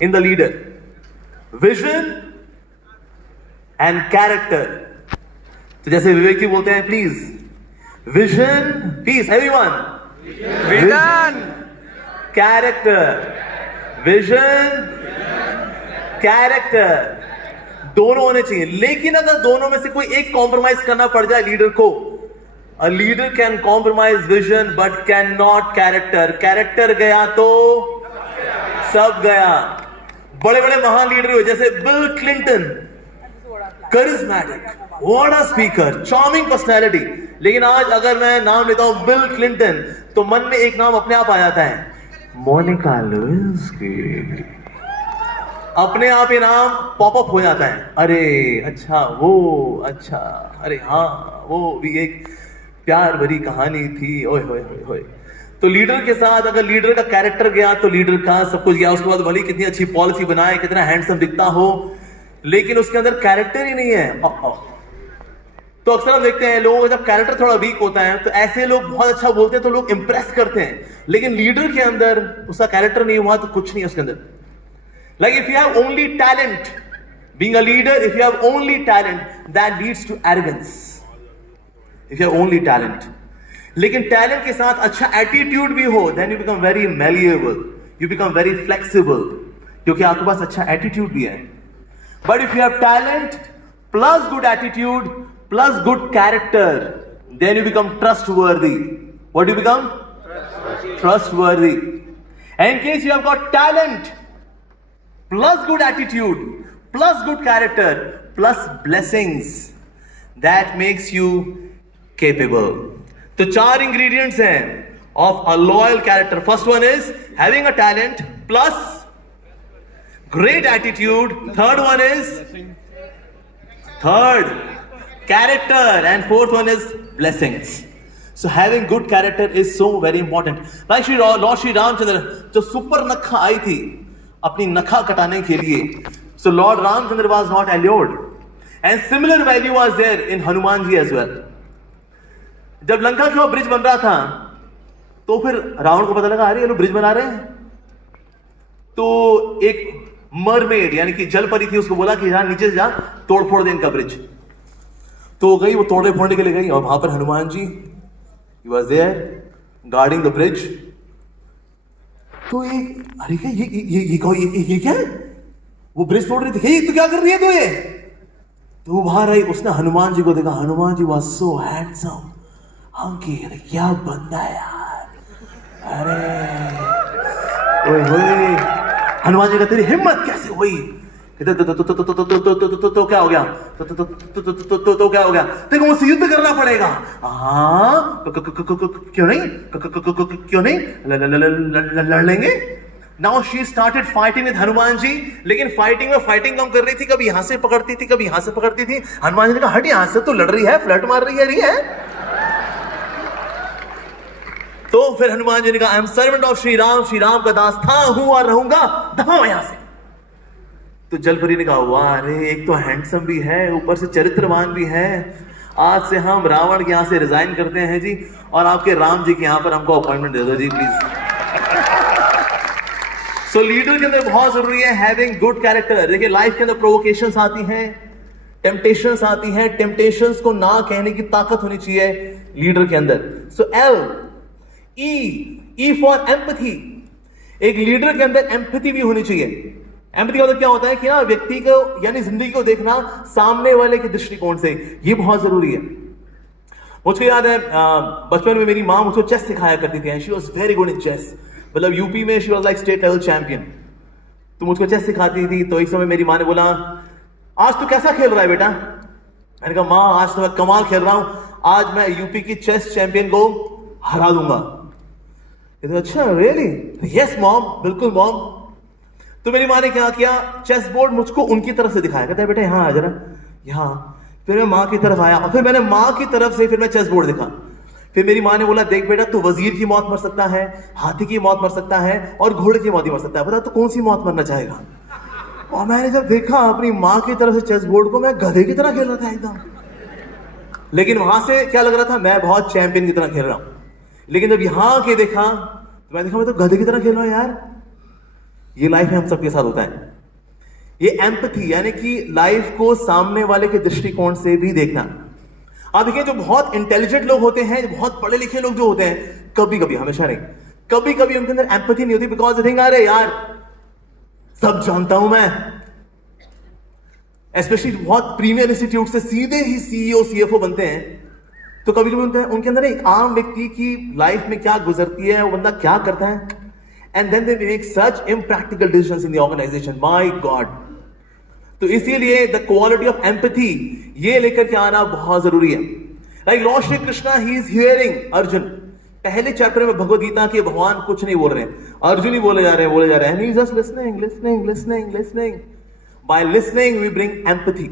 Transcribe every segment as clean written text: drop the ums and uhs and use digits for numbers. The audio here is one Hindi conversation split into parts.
in the leader. Vision and character. तो जैसे विवेक जी बोलते हैं please vision, please everyone, vision, character, vision, character दोनों होने चाहिए। लेकिन अगर दोनों में से कोई एक कॉम्प्रोमाइज करना पड़ जाए लीडर को, a leader can compromise vision but can not character. Character गया तो सब गया। बड़े बड़े महान लीडर हुए जैसे bill Clinton, charismatic, what a speaker, charming personality. लेकिन आज अगर मैं नाम लेता हूं बिल क्लिंटन तो मन में एक नाम अपने आप आ जाता है, मोनिका लेविन्स्की। अपने आप ये नाम पॉपअप हो जाता है। अरे अच्छा वो, अच्छा अरे हाँ वो भी एक प्यार भरी कहानी थी, ओए होए होए होए। तो लीडर के साथ अगर लीडर का कैरेक्टर गया तो लीडर का सब कुछ गया। उसके बाद भले कितनी अच्छी पॉलिसी बनाए, कितना हैंडसम दिखता हो, लेकिन उसके अंदर कैरेक्टर ही नहीं है। तो अक्सर हम देखते हैं लोगों का जब कैरेक्टर थोड़ा वीक होता है तो ऐसे लोग बहुत अच्छा बोलते हैं तो लोग इंप्रेस करते हैं, लेकिन लीडर के अंदर उसका कैरेक्टर नहीं हुआ तो कुछ नहीं है उसके अंदर। Like if you have only talent, being a leader, if you have only talent, that leads to arrogance. If you have only talent. लेकिन टैलेंट के साथ अच्छा एटीट्यूड भी हो, then you become very malleable, you become very flexible, क्योंकि आपके पास अच्छा एटीट्यूड भी है। But if you have talent plus good attitude plus good character, then you become trustworthy. What do you become? Trustworthy. And in case you have got talent plus good attitude, plus good character, plus blessings, that makes you capable. तो चार ingredients हैं of a loyal character. First one is having a talent plus great attitude. Third one is character, and fourth one is blessings. So having good character is so very important. Like Lord Shri Ramchandra, जो सुपर नखा आई थी अपनी नखा कटाने के लिए, so Lord Ramchandra was not allured, and similar value was there in Hanuman ji as well. जब लंका का ब्रिज बन रहा था तो फिर रावण को पता लगा अरे ये लोग ब्रिज बना रहे हैं, तो एक मरमेड यानी कि जल परी थी, उसको बोला कि यार नीचे जा तोड़ फोड़ दे इनका ब्रिज। तो गई, वो तोड़ने फोड़ने के लिए गई और वहां पर Hanuman ji he was there guarding the bridge। तो ये अरे क्या ये क्या है, वो ब्रिज तोड़ रही थी, ये तो क्या कर रही है तो ये, तो वो बाहर आई, उसने हनुमान जी को देखा, Hanuman ji was so handsome, हम की अरे क्या बंदा है यार, अरे ओए होए। हनुमान जी का तेरी हिम्मत कैसे हुई, तो क्या हो गया, तो क्या हो गया, देखो मुझसे युद्ध करना पड़ेगा। हाँ क्यों नहीं, क्यों नहीं, लड़ लेंगे। Now she started fighting with Hanuman ji, लेकिन फाइटिंग में फाइटिंग कम कर रही थी, कभी यहां से पकड़ती थी, कभी यहां से पकड़ती थी। हनुमान जी ने कहा हट यहां से, तो लड़ रही है, फ्लर्ट मार रही है। तो फिर हनुमान जी ने कहा I am servant of Shri Ram का दास था, हूं और रहूंगा, दफाओ यहां से। तो जलपरी ने कहा वाह अरे एक तो हैंडसम भी है, ऊपर से चरित्रवान भी है, आज से हम रावण के यहां से रिजाइन करते हैं जी, और आपके राम जी के यहां पर हमको अपॉइंटमेंट दे दो जी प्लीज। सो लीडर के अंदर बहुत जरूरी है हैविंग गुड कैरेक्टर। देखिए लाइफ के अंदर प्रोवोकेशंस आती हैं, टेम्पटेशंस आती हैं, टेम्पटेशंस को ना कहने की ताकत होनी चाहिए लीडर के अंदर। सो ई फॉर एम्पैथी। एक लीडर के अंदर एम्पैथी भी होनी चाहिए। एम्पैथी का मतलब क्या होता है कि ना व्यक्ति को यानी जिंदगी को देखना सामने वाले के दृष्टिकोण से, ये बहुत जरूरी है। मुझको याद है बचपन में मेरी माँ मुझको चेस सिखाया करती थी, she was very good in chess, मतलब यूपी में she was like state level champion. तो मुझको चेस सिखाती थी। तो एक समय मेरी माँ ने बोला आज तू कैसा खेल रहा है बेटा। मैंने कहा माँ आज तो मैं कमाल खेल रहा हूं, आज मैं यूपी की चेस चैंपियन को हरा दूंगा। अच्छा रियली, यस मॉम, बिल्कुल मॉम। तो मेरी माँ ने क्या किया, चेस बोर्ड मुझको उनकी तरफ से दिखाया, कहता है बेटा यहाँ आ जरा, यहाँ। फिर मैं माँ की तरफ आया और फिर मैंने माँ की तरफ से फिर मैं चेस बोर्ड देखा। फिर मेरी माँ ने बोला देख बेटा तू वजीर की मौत मर सकता है, हाथी की मौत मर सकता है और घोड़े की मौत ही मर सकता है, बता तो कौन सी मौत मरना चाहेगा। और मैंने जब देखा अपनी माँ की तरफ से चेस बोर्ड को, मैं गधे की तरह खेल रहा था एकदम, लेकिन वहां से क्या लग रहा था मैं बहुत चैंपियन की तरह खेल रहा हूं। लेकिन जब यहां के देखा तो मैं देखा मैं तो गधे की तरह खेल रहा हूं यार, ये लाइफ में हम सबके साथ होता है। ये एम्पैथी यानी कि लाइफ को सामने वाले के दृष्टिकोण से भी देखना। आप देखिए जो बहुत इंटेलिजेंट लोग होते हैं, जो बहुत पढ़े लिखे लोग जो होते हैं, कभी कभी, हमेशा नहीं, कभी कभी उनके अंदर एम्पैथी नहीं होती, बिकॉज थिंक अरे यार सब जानता हूं मैं। स्पेशली बहुत प्रीमियर इंस्टीट्यूट से सीधे ही सीईओ सीएफओ बनते हैं, तो कभी कभी उनके अंदर एक आम व्यक्ति की लाइफ में क्या गुजरती है, वो बंदा क्या करता है, and then they make such impractical decisions in the organisation. My god. तो इसीलिए द क्वालिटी ऑफ एम्पैथी ये लेकर के आना बहुत जरूरी है। Like Lord Shri Krishna, he is hearing Arjun. पहले चैप्टर में भगवद गीता के भगवान कुछ नहीं बोल रहे हैं, अर्जुन ही बोले जा रहे हैं, and he is just listening. By listening we bring empathy,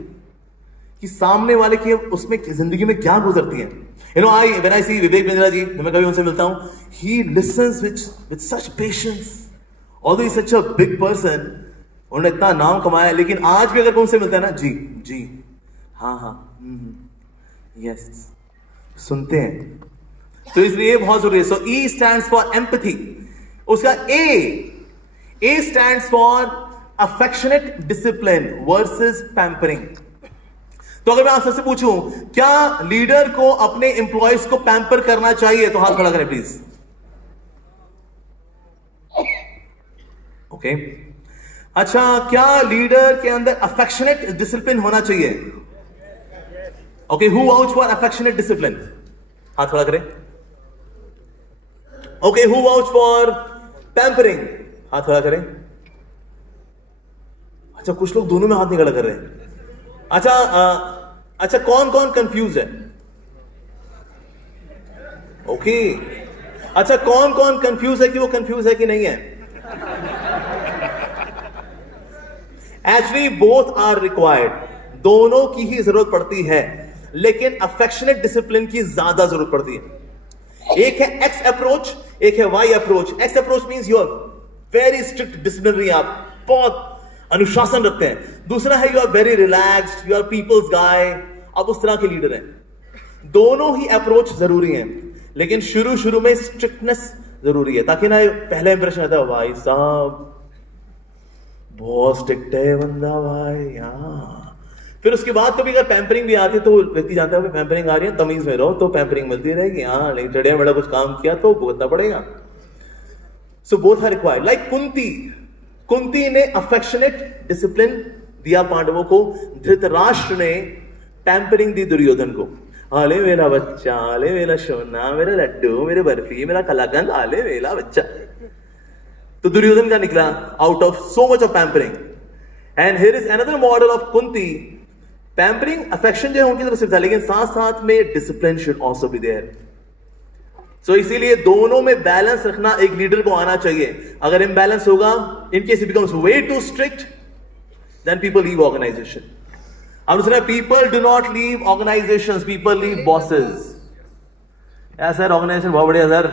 कि सामने वाले की उसमें जिंदगी में क्या गुजरती है। when I see Vivek Bindra ji, मैं कभी उनसे मिलता हूं, he listens with such patience, although he is such a big person, उन्होंने इतना नाम कमाया, लेकिन आज भी अगर उनसे मिलता है ना, जी हाँ यस, सुनते हैं। तो इसलिए बहुत जरूरी है। सो E stands for empathy। उसका A stands for affectionate discipline versus pampering। तो अगर मैं आपसे से पूछूं, क्या लीडर को अपने एम्प्लॉयज को पैम्पर करना चाहिए, तो हाथ खड़ा करें प्लीज। ओके। अच्छा, क्या लीडर के अंदर अफेक्शनेट डिसिप्लिन होना चाहिए? Okay, who vouch for affectionate discipline? हाथ खड़ा करें। Okay, who vouch for pampering? हाथ खड़ा करें। अच्छा, कुछ लोग दोनों में हाथ नहीं खड़ा कर रहे हैं। अच्छा, कौन कौन कंफ्यूज है? ओके। अच्छा, कौन कौन कंफ्यूज है कि वो कंफ्यूज है कि नहीं है? एक्चुअली बोथ आर रिक्वायर्ड, दोनों की ही जरूरत पड़ती है, लेकिन अफेक्शनेट डिसिप्लिन की ज्यादा जरूरत पड़ती है। एक है एक्स अप्रोच, एक है Y approach. X approach means you are very strict disciplinary, आप बहुत अनुशासन रखते हैं। दूसरा है you are very relaxed, you are people's guy, आप उस तरह के लीडर हैं। दोनों ही अप्रोच जरूरी हैं, लेकिन शुरू में स्ट्रिक्टनेस जरूरी है, ताकि ना पहला इंप्रेशन आता है, भाई साहब बहुत स्ट्रिक्ट है बंदा भाई। फिर उसके बाद कभी अगर पैम्परिंग भी आती है तो व्यक्ति जानता है पैम्परिंग आ रही है, तमीज में रहो तो पैम्परिंग मिलती रहेगी। नहीं टेढ़िया मेढ़ा कुछ काम किया तो भुगतना पड़ेगा। So both are required. Like Kunti ने अफेक्शनेट डिसिप्लिन दिया पांडवों को, धृतराष्ट्र ने पैम्परिंग दी दुर्योधन को। आले मेरा बच्चा, आले मेरा सोना, मेरा लड्डू, मेरे बर्फी, मेरा कलाकंद, आले मेरा बच्चा। तो दुर्योधन का निकला out of so much of pampering. And here is another model of Kunti. Pampering affection जो है उनकी तरफ से था, लेकिन साथ साथ में discipline should also be there. So इसीलिए दोनों में बैलेंस रखना एक लीडर को आना चाहिए। अगर इम्बैलेंस होगा, in case it becomes way too strict, then people leave organisation. अब दूसरा, people do not leave organisations, people leave bosses. यार सर ऑर्गेनाइजेशन बहुत बढ़िया सर,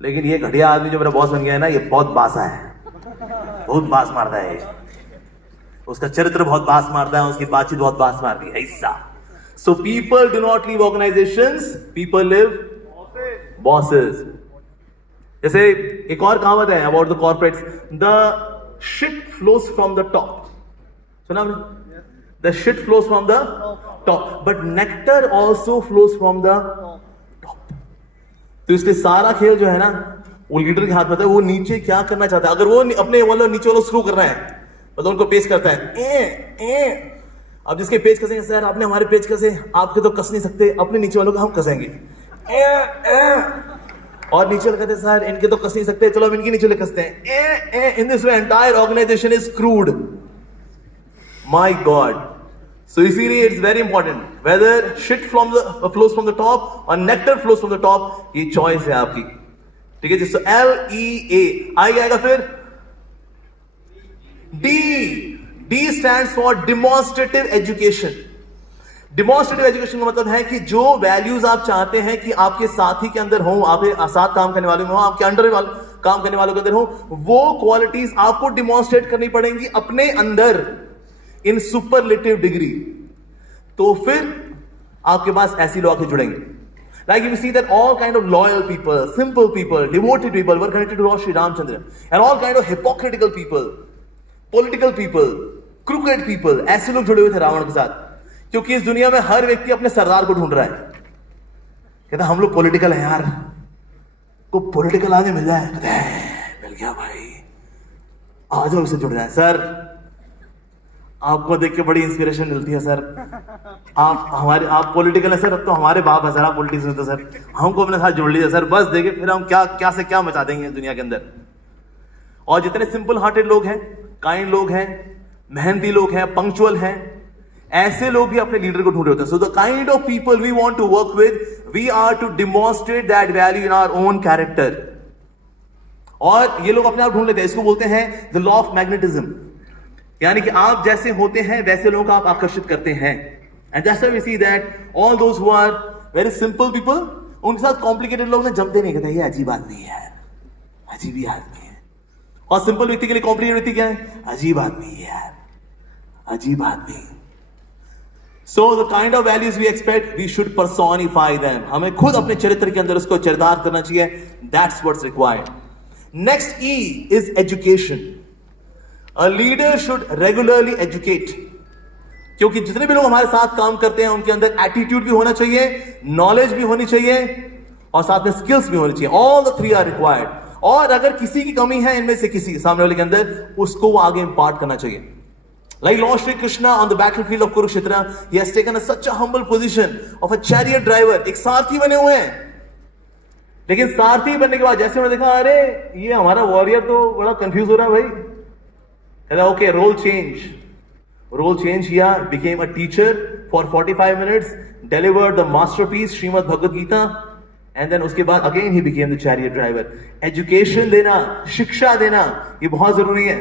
लेकिन ये घटिया आदमी जो मेरा बॉस बन गया है ना, ये बहुत बासा है, बहुत बास मारता है, उसका चरित्र बहुत बास मारता है, उसकी बातचीत बहुत बास मारती है, ऐसा। So people do not leave organisations, people live bosses. जैसे एक और कहावत है about the corporates, the shit flows from the top. सुना आपने? The shit flows from the top, but nectar also flows from the top. तो इसलिए सारा खेल जो है ना, वो लीडर के हाथ में था, वो नीचे क्या करना चाहता है। अगर वो अपने वालों नीचे वालों स्क्रू कर रहा है, मतलब उनको पेच करता है, अब जिसके पेच कसेंगे, सर आपने हमारे पेच कसे, आपके तो कस नहीं सकते, अपने नीचे वालों को हम कसेंगे। और नीचे वाले कहते हैं सर इनके तो कस नहीं सकते, चलो हम इनके नीचे वाले कसते हैं। In this way entire organisation is screwed. My God. So इसीलिए it's very important whether shit flows from the top और nectar flows from the top, ये चॉइस है आपकी। ठीक है जी। सो LEA आएगा। फिर D stands for demonstrative education। Demonstrative education का मतलब है कि जो वैल्यूज आप चाहते हैं कि आपके साथी के अंदर हो, आपके साथ काम करने वाले में हो, आपके अंडर काम करने वालों के अंदर हो, वो क्वालिटीज आपको डिमॉन्स्ट्रेट करनी पड़ेंगी अपने अंदर इन सुपरलेटिव डिग्री। तो फिर आपके पास ऐसी लोग आके जुड़ेंगे। Like you see that all kind of loyal people, simple people, devoted people were connected to Lord Sri Ramchandra, and all kind of hypocritical people, political people, crooked people, ऐसे लोग जुड़े हुए थे रावण के साथ, क्योंकि इस दुनिया में हर व्यक्ति अपने सरदार को ढूंढ रहा है. कहता हम लोग पॉलिटिकल हैं यार, को पॉलिटिकल आगे मिल जाए, कहता है मिल गया भाई, आ जाओ इससे जुड़ जाए. सर आपको देख के बड़ी इंस्पिरेशन मिलती है सर, आप पॉलिटिकल है सर, अब तो हमारे बाप है सर, आप पॉलिटिक्स तो सर, हमको अपने साथ जोड़ लीजिए सर, बस देखे फिर हम क्या से क्या मचा देंगे दुनिया के अंदर. और जितने सिंपल हार्टेड लोग हैं, काइंड लोग हैं, मेहनती लोग हैं, पंक्चुअल हैं, ऐसे लोग भी अपने लीडर को ढूंढ रहे होते हैं. So the kind of people we want to work with, we are to demonstrate that value in our own character. और ये लोग अपने आप ढूंढ लेते हैं. इसको बोलते हैं द लॉ ऑफ मैग्नेटिज्म, यानी कि आप जैसे होते हैं वैसे लोगों को आप आकर्षित करते हैं. And that's why we see that all those who are very simple people, उनके साथ कॉम्प्लिकेटेड लोग ना जमते नहीं. कहते ये अजीब आदमी है यार, अजीब ही आदमी है. और सिंपल व्यक्ति के लिए कॉम्प्लिकेटेड व्यक्ति क्या है? अजीब आदमी है यार, अजीब आदमी. So the kind of values we expect, we should personify them. हमें खुद अपने चरित्र के अंदर उसको चरितार्थ करना चाहिए. That's what's required. Next E is education. A leader should regularly educate. क्योंकि जितने भी लोग हमारे साथ काम करते हैं उनके अंदर एटीट्यूड भी होना चाहिए, नॉलेज भी होनी चाहिए, और साथ में स्किल्स भी होनी चाहिए. All the three are required. और अगर किसी की कमी है इनमें से किसी सामने वाले के अंदर, उसको वो आगे इंपार्ट करना चाहिए. Like Lord Shri Krishna on the battlefield of Kurukshetra, he has taken such a humble position of a chariot driver. एक सारथी बने हुए हैं, लेकिन सारथी बनने के बाद जैसे उन्होंने देखा अरे ये हमारा वॉरियर तो बड़ा कंफ्यूज हो रहा है भाई, okay, role change किया, became a teacher for 45 minutes, delivered the masterpiece Srimad Bhagavad Gita, and then उसके बाद again he became the chariot driver. Education देना, शिक्षा देना, ये बहुत जरूरी है.